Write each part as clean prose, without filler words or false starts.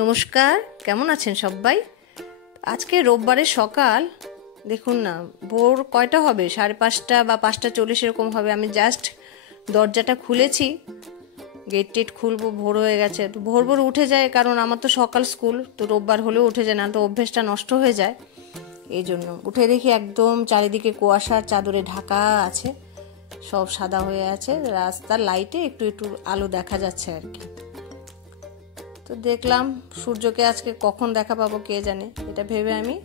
নমস্কার, কেমন আছেন সবাই? আজকে রোববারের সকাল, দেখুন না, ভোর কয়টা হবে, 5:30 বা 5:40 এরকম হবে। আমি জাস্ট দরজাটা খুলেছি, গেট টেট খুলবো, ভোর হয়ে গেছে। তো ভোর ভোর উঠে যায়, কারণ আমার তো সকাল স্কুল, তো রোববার হলেও উঠে যায় না, তো অভ্যেসটা নষ্ট হয়ে যায়। এই জন্য উঠে দেখি একদম চারিদিকে কুয়াশার চাদরে ঢাকা আছে, সব সাদা হয়ে আছে, রাস্তার লাইটে একটু একটু আলো দেখা যাচ্ছে আর কি। তো দেখলাম সূর্যকে আজকে কখন দেখা পাবো কে জানে, এটা ভেবে আমি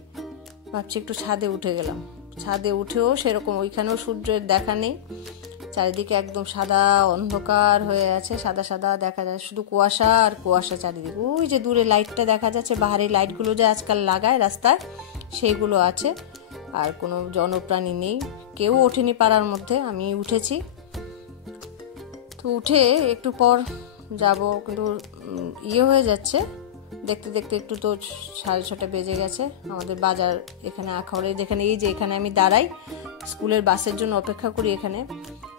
ভাবছি একটু ছাদে উঠে গেলাম। ছাদে উঠেও সেরকম ওইখানেও সূর্যের দেখা নেই, চারিদিকে একদম সাদা অন্ধকার হয়ে আছে, সাদা সাদা দেখা যায়, শুধু কুয়াশা আর কুয়াশা চারিদিকে। ওই যে দূরে লাইটটা দেখা যাচ্ছে, বাহারি লাইটগুলো যে আজকাল লাগায় রাস্তায়, সেইগুলো আছে। আর কোনো জনপ্রাণী নেই, কেউ ওঠেনি পাড়ার মধ্যে, আমি উঠেছি। তো উঠে একটু পর যাব, কিন্তু হয়ে যাচ্ছে দেখতে দেখতে, একটু তো 6:30 বেজে গেছে। আমাদের বাজার এখানে আখাউড়ে, যেখানে এই যে এখানে আমি দাঁড়াই স্কুলের বাসের জন্য অপেক্ষা করি এখানে,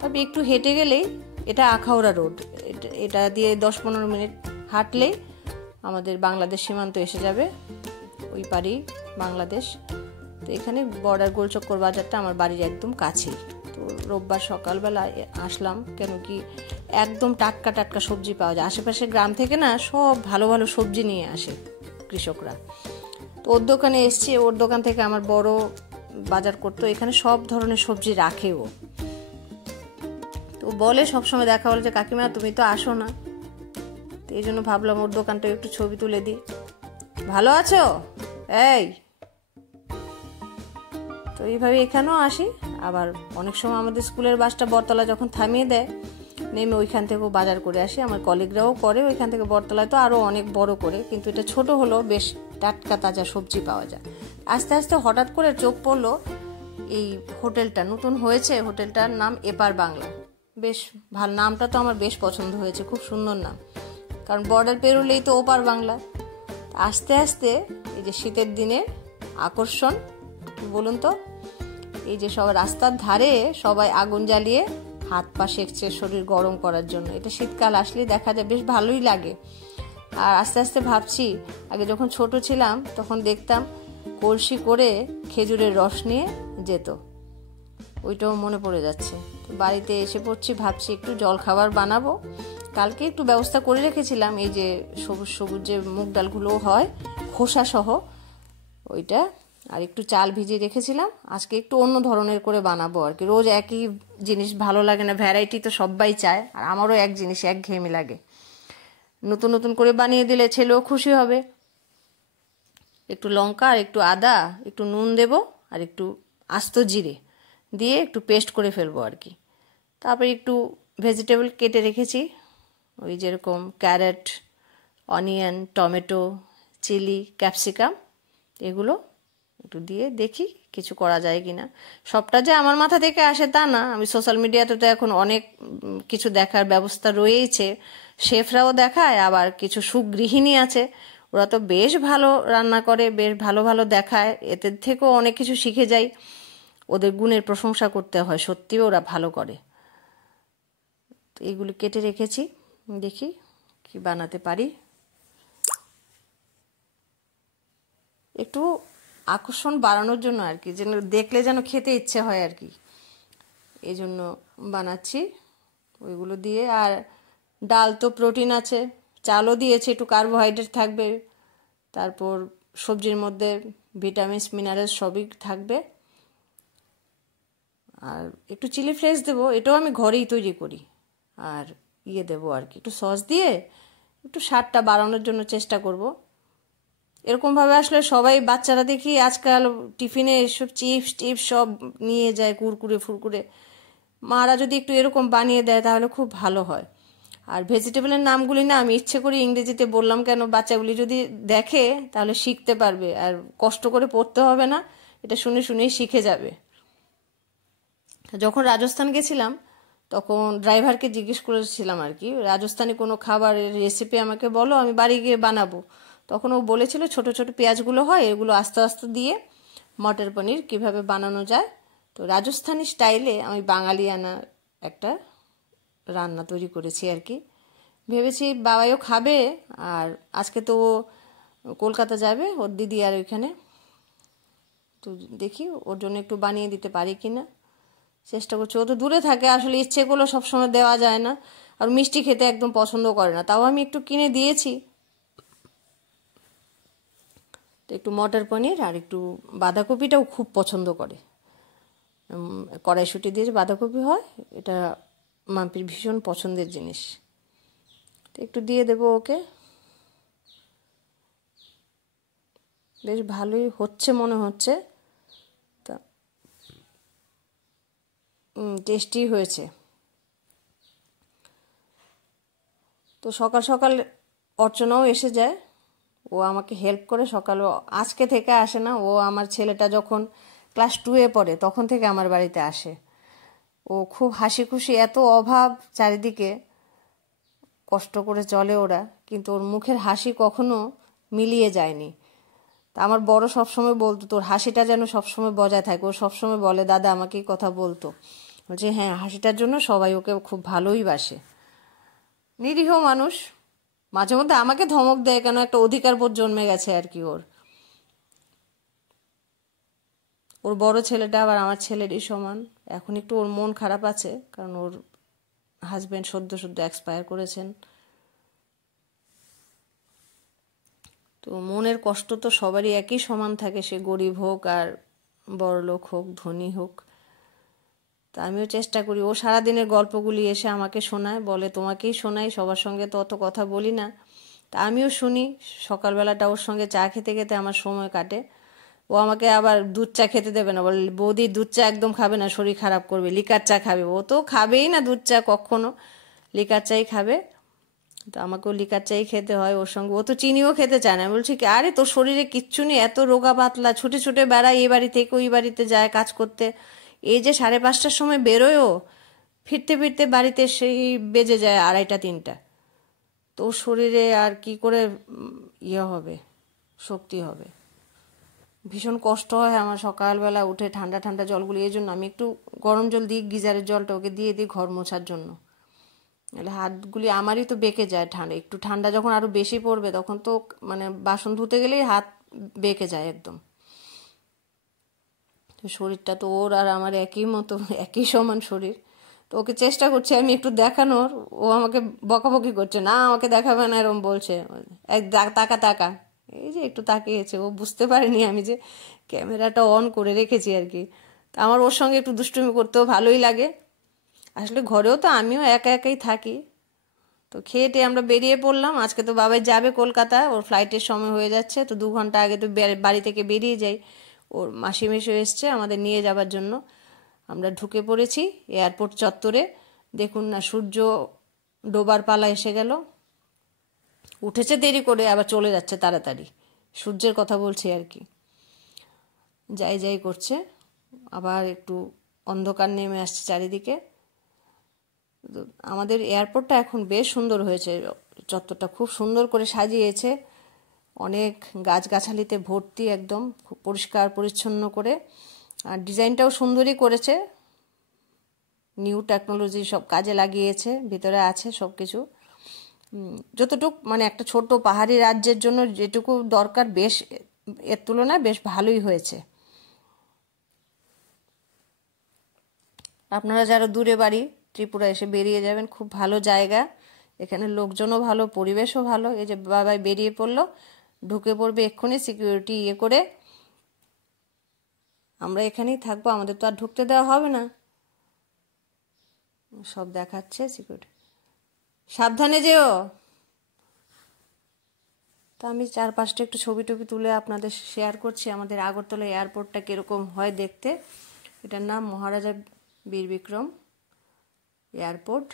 তবে একটু হেঁটে গেলেই, এটা আখাউড়া রোড, এটা দিয়ে 10-15 মিনিট হাঁটলেই আমাদের বাংলাদেশ সীমান্ত এসে যাবে, ওই পারেই বাংলাদেশ। তো এখানে বর্ডার গোলচক্কর বাজারটা আমার বাড়ির একদম কাছেই। তো রোববার সকালবেলা আসলাম, কেন কি একদম টাটকা টাটকা সবজি পাওয়া যায়। আশেপাশে গ্রাম থেকে না সব ভালো ভালো সবজি নিয়ে আসে কৃষকরা। তো ওর দোকানে এসছি, ওর দোকান থেকে আমার বড় বাজার করতো, এখানে সব ধরনের সবজি রাখে ও। তো বলে সবসময় দেখা বলে যে কাকিমা তুমি তো আসো না, তো এই জন্য ভাবলাম ওর দোকানটা একটু ছবি তুলে দিই। ভালো আছো? এই তো এইভাবে এখানেও আসি। আবার অনেক সময় আমাদের স্কুলের বাসটা বটতলা যখন থামিয়ে দেয়, নেমে ওইখান থেকেও বাজার করে আসি। আমার কলিগরাও করে ওইখান থেকে, বটতলায় তো আরও অনেক বড় করে, কিন্তু এটা ছোট হলো, বেশ টাটকা তাজা সবজি পাওয়া যায়। আস্তে আস্তে হঠাৎ করে চোখ পড়লো এই হোটেলটা নতুন হয়েছে, হোটেলটার নাম এপার বাংলা। বেশ ভালো নামটা, তো আমার বেশ পছন্দ হয়েছে, খুব সুন্দর নাম, কারণ বর্ডার পেরোলেই তো ওপার বাংলা। আস্তে আস্তে এই যে শীতের দিনের আকর্ষণ বলুন তো, এই যে সব রাস্তার ধারে সবাই আগুন জ্বালিয়ে হাত পা সেঁকছে শরীর গরম করার জন্য। এটা শীতকাল আসলে দেখা যায়, বেশ ভালোই লাগে। আর আস্তে আস্তে ভাবছি, আগে যখন ছোট ছিলাম তখন দেখতাম কলসি করে খেজুরের রস নিয়ে যেত, ওইটাও মনে পড়ে যাচ্ছে। বাড়িতে এসে পড়ছি, ভাবছি একটু জল খাবার বানাবো। কালকে একটু ব্যবস্থা করে রেখেছিলাম, এই যে সবুজ সবুজ যে মুগ ডালগুলো হয় খোসা সহ, ওইটা, আর একটু চাল ভিজিয়ে রেখেছিলাম। আজকে একটু অন্য ধরনের করে বানাবো আর কি। রোজ একই জিনিস ভালো লাগে না, ভ্যারাইটি তো সবাই চায়, আর আমারও এক জিনিস একঘেয়েমি লাগে। নতুন নতুন করে বানিয়ে দিলে ছেলেও খুশি হবে। একটু লঙ্কা আর একটু আদা, একটু নুন দেব, আর একটু আস্ত জিরে দিয়ে একটু পেস্ট করে ফেলবো আর কি। তারপরে একটু ভেজিটেবল কেটে রেখেছি, ওই যেরকম carrot, onion, tomato, chilli, capsicum, এগুলো একটু দিয়ে দেখি কিছু করা যায় কিনা। সবটা যে আমার মাথা থেকে আসে তা না, আমি সোশ্যাল মিডিয়াতে তো এখন অনেক কিছু দেখার ব্যবস্থা রয়েছে, শেফরাও দেখায়, আবার কিছু সুগৃহিণী আছে, ওরা তো বেশ ভালো রান্না করে, বেশ ভালো ভালো দেখায়, এদের থেকেও অনেক কিছু শিখে যাই। ওদের গুণের প্রশংসা করতে হয়, সত্যিও ওরা ভালো করে। তো এইগুলি কেটে রেখেছি, দেখি কি বানাতে পারি। একটু আকর্ষণ বাড়ানোর জন্য আর কি, যেন দেখলে যেন খেতে ইচ্ছে হয় আর কি, এই জন্য বানাচ্ছি ওইগুলো দিয়ে। আর ডাল তো প্রোটিন আছে, চালও দিয়েছে, একটু কার্বোহাইড্রেট থাকবে, তারপর সবজির মধ্যে ভিটামিনস মিনারেলস সবই থাকবে। আর একটু চিলি ফ্লেক্স দেবো, এটাও আমি ঘরেই তৈরি করি। আর দেবো আর কি, একটু সস দিয়ে একটু স্বাদটা বাড়ানোর জন্য চেষ্টা করব। এরকমভাবে আসলে সবাই, বাচ্চারা দেখি আজকাল টিফিনে এসব চিপস টিপস সব নিয়ে যায়, কুরকুরে ফুরকুরে। মারা যদি একটু এরকম বানিয়ে দেয় তাহলে খুব ভালো হয়। আর ভেজিটেবলের নামগুলি না আমি ইচ্ছে করে ইংরেজিতে বললাম, কেন বাচ্চাগুলি যদি দেখে তাহলে শিখতে পারবে, আর কষ্ট করে পড়তে হবে না, এটা শুনে শুনেই শিখে যাবে। যখন রাজস্থান গেছিলাম তখন ড্রাইভারকে জিজ্ঞেস করেছিলাম আর কি, রাজস্থানি কোনো খাবারের রেসিপি আমাকে বলো, আমি বাড়ি গিয়ে বানাবো। তখন ও বলেছিল ছোট ছোট পেঁয়াজগুলো হয়, এগুলো আস্তে আস্তে দিয়ে মটর পনির কিভাবে বানানো যায়। তো রাজস্থানি স্টাইলে আমি বাঙালিয়ানা একটা রান্না তৈরি করেছি আর কি। ভেবেছি বাবাইও খাবে, আর আজকে তো কলকাতা যাবে ওর দিদি আর ওইখানে, তো দেখি ওর জন্য একটু বানিয়ে দিতে পারি কিনা, চেষ্টা করছি। ও তো দূরে থাকে, আসলে ইচ্ছে করলেও সবসময় দেওয়া যায় না, আর মিষ্টি খেতে একদম পছন্দ করে না, তাও আমি একটু কিনে দিয়েছি। তো একটু মটর পনির আর একটু বাঁধাকপিটাও খুব পছন্দ করে, কড়াইশুঁটি দিয়ে যে বাঁধাকপি হয় এটা মাম্পির ভীষণ পছন্দের জিনিস। তো একটু দিয়ে দেবো ওকে। বেশ ভালোই হচ্ছে মনে হচ্ছে, তা টেস্টি হয়েছে। তো সকাল সকাল অর্চনাও এসে যায়, ও আমাকে হেল্প করে সকালে। আজকে থেকে আসে না, ও আমার ছেলেটা যখন ক্লাস 2-এ পড়ে তখন থেকে আমার বাড়িতে আসে। ও খুব হাসি খুশি, এত অভাব চারিদিকে, কষ্ট করে চলে ওরা, কিন্তু ওর মুখের হাসি কখনো মিলিয়ে যায়নি। তা আমার বড় সবসময় বলতো তোর হাসিটা যেন সবসময় বজায় থাকে। ও সবসময় বলে, দাদা আমাকে এই কথা বলতো, বলছে হ্যাঁ হাসিটার জন্য সবাই ওকে খুব ভালোই বাসে। নিরীহ মানুষ, মাঝে মধ্যে আমাকে ধমক দেয়, কেন একটা অধিকার বোধ জন্মে গেছে আর কি ওর। ওর বড় ছেলেটা আবার আমার ছেলেরই সমান। এখন একটু ওর মন খারাপ আছে, কারণ ওর হাজবেন্ড সদ্য সদ্য এক্সপায়ার করেছেন। তো মনের কষ্ট তো সবারই একই সমান থাকে, সে গরিব হোক আর বড়লোক হোক, ধনী হোক। তা আমিও চেষ্টা করি, ও সারাদিনের গল্পগুলি এসে আমাকে শোনায়, বলে তোমাকেই শোনাই, সবার সঙ্গে তো অত কথা বলি না। তা আমিও শুনি, সকালবেলাটা ওর সঙ্গে চা খেতে খেতে আমার সময় কাটে। ও আমাকে আবার দুধ চা খেতে দেবে না, বলে বৌদি দুধ চা একদম খাবে না, শরীর খারাপ করবে, লিকার চা খাবে। ও তো খাবেই না দুধ চা কখনো, লিকার চাই খাবে। তো আমাকেও লিকার চাই খেতে হয় ওর সঙ্গে। ও তো চিনিও খেতে চায় না। আমি বলছি কি, আরে তোর শরীরে কিচ্ছু নেই, এত রোগা পাতলা, ছুটে ছুটে বেড়ায়, এই বাড়ি থেকে ওই বাড়িতে যায় কাজ করতে। এই যে 5:30টার সময় বেরোয়ও, ফিরতে ফিরতে বাড়িতে সেই বেজে যায় 2:30-3টা। তো ওর শরীরে আর কি করে ইয়ে হবে, শক্তি হবে। ভীষণ কষ্ট হয় আমার সকালবেলা উঠে ঠান্ডা ঠান্ডা জলগুলি। এই জন্য আমি একটু গরম জল দিই, গিজারের জলটা ওকে দিয়ে দিই ঘর মোছার জন্য। নাহলে হাতগুলি আমারই তো বেঁকে যায়, ঠান্ডা একটু ঠান্ডা যখন আরো বেশি পড়বে তখন তো মানে বাসন ধুতে গেলেই হাত বেঁকে যায় একদম। তো শরীরটা তো ওর আর আমার একই মতো, একই সমান শরীর। তো ওকে চেষ্টা করছি আমি একটু দেখানোর, ও আমাকে বকাবকি করছে, না আমাকে দেখাবে না এরকম বলছে, এক তাকা তাকা। এই যে একটু তাকিয়েছে, ও বুঝতে পারেনি আমি যে ক্যামেরাটা অন করে রেখেছি আর কি। তা আমার ওর সঙ্গে একটু দুষ্টুমি করতেও ভালোই লাগে। আসলে ঘরেও তো আমিও একা একাই থাকি। তো খেয়ে টেয়ে আমরা বেরিয়ে পড়লাম। আজকে তো বাবাই যাবে কলকাতা, ওর ফ্লাইটের সময় হয়ে যাচ্ছে, তো 2 ঘন্টা আগে তো বাড়ি থেকে বেরিয়ে যাই। ওর মাসি মেশো এসছে আমাদের নিয়ে যাবার জন্য। আমরা ঢুকে পড়েছি এয়ারপোর্ট চত্বরে। দেখুন না, সূর্য ডোবার পালা এসে গেল। উঠেছে দেরি করে, আবার চলে যাচ্ছে তাড়াতাড়ি। সূর্যের কথা বলছি আর কি, যাই যাই করছে। আবার একটু অন্ধকার নেমে আসছে চারিদিকে। আমাদের এয়ারপোর্টটা এখন বেশ সুন্দর হয়েছে, চত্বরটা খুব সুন্দর করে সাজিয়েছে, অনেক গাছগাছালিতে ভর্তি, একদম খুব পরিষ্কার পরিচ্ছন্ন করে। আর ডিজাইনটাও সুন্দরই করেছে, নিউ টেকনোলজি সব কাজে লাগিয়েছে, ভিতরে আছে সব কিছু। যতটুক মানে একটা ছোট পাহাড়ি রাজ্যের জন্য যেটুকু দরকার, বেশ এর তুলনায় বেশ ভালোই হয়েছে। আপনারা যারা দূরে বাড়ি, ত্রিপুরা এসে বেরিয়ে যাবেন, খুব ভালো জায়গা, এখানে লোকজনও ভালো, পরিবেশও ভালো। এই যে বাবাই বেরিয়ে পড়লো, ঢুকে পড়বে এক্ষুনি, সিকিউরিটি ইয়ে করে। আমরা এখানেই থাকবো, আমাদের তো আর ঢুকতে দেওয়া হবে না। সব দেখাচ্ছে সিকিউরিটি, সাবধানে যেও। তা আমি 4-5টা একটু ছবি টবি তুলে আপনাদের শেয়ার করছি আমাদের আগরতলা এয়ারপোর্টটা কীরকম হয় দেখতে। এটার নাম মহারাজা বীর বিক্রম এয়ারপোর্ট,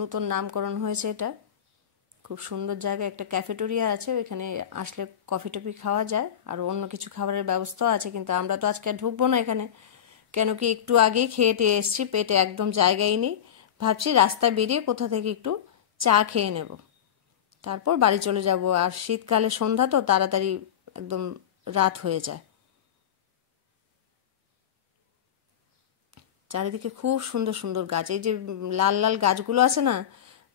নতুন নামকরণ হয়েছে এটা। খুব সুন্দর জায়গা, একটা ক্যাফেটেরিয়া আছে, ওইখানে আসলে কফি টফি খাওয়া যায়, আর অন্য কিছু খাবারের ব্যবস্থাও আছে। কিন্তু আমরা তো আজকে আর ঢুকবো না এখানে, কেন কি একটু আগেই খেয়ে টেয়ে এসছি, পেটে একদম জায়গাই নেই। ভাবছি রাস্তায় বেরিয়ে কোথা থেকে একটু চা খেয়ে নেব, তারপর বাড়ি চলে যাব। আর শীতকালে সন্ধ্যা তো তাড়াতাড়ি একদম রাত হয়ে যায়। চারিদিকে খুব সুন্দর সুন্দর গাছ, এই যে লাল লাল গাছগুলো আছে না,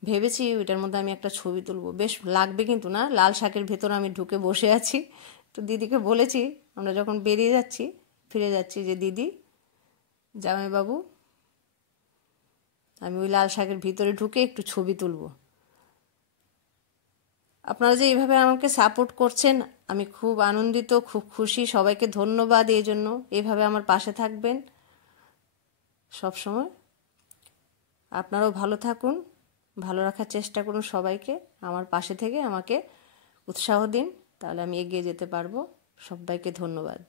ভেবেছি ওইটার মধ্যে আমি একটা ছবি তুলবো, বেশ লাগবে কিন্তু না, লাল শাকের ভেতর আমি ঢুকে বসে আছি। তো দিদিকে বলেছি আমরা যখন বেরিয়ে যাচ্ছি ফিরে যাচ্ছি যে দিদি জামাইবাবু আমি ওই লাল শাকের ভিতরে ঢুকে একটু ছবি তুলবো। আপনারা যে এইভাবে আমাকে সাপোর্ট করছেন আমি খুব আনন্দিত, খুব খুশি, সবাইকে ধন্যবাদ এই জন্য। এইভাবে আমার পাশে থাকবেন সব সময়। আপনারাও ভালো থাকুন, ভালো রাখার চেষ্টা করুন সবাইকে, আমার পাশে থেকে আমাকে উৎসাহ দিন, তাহলে আমি এগিয়ে যেতে পারবো। সবাইকে ধন্যবাদ।